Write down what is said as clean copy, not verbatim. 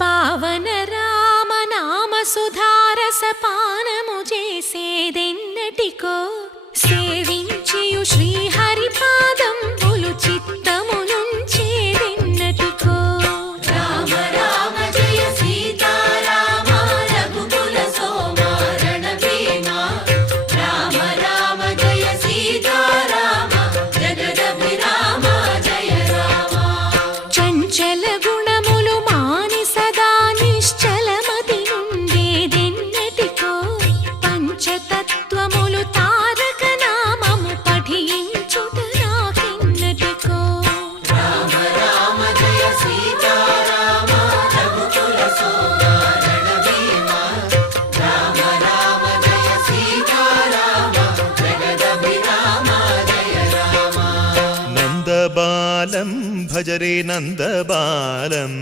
పావన రామ నామ సుధారస పానము చేసేదెన్నటికో సేవించియు శ్రీహరి పాదంబులు చిత్తమునుంచేదెన్నటికో రామ రామ జయ సీతారామ రఘుకుల సోమ రణభీమ రామ రామ జయ సీతారామ జగదభిరామ జయ రామ చంచల గుణములు మాని సదా నిశ్చలమతి నుండేదెన్నటికో పంచతత్వములు తారక నామము పఠించుట నాకెన్నటికో రామ రామ జయ సీతారామ రఘుకుల సోమ రణభీమ రామ రామ జయ సీతారామ జగదభిరామ జయ రామ నందబాలం భజరే నందబాలం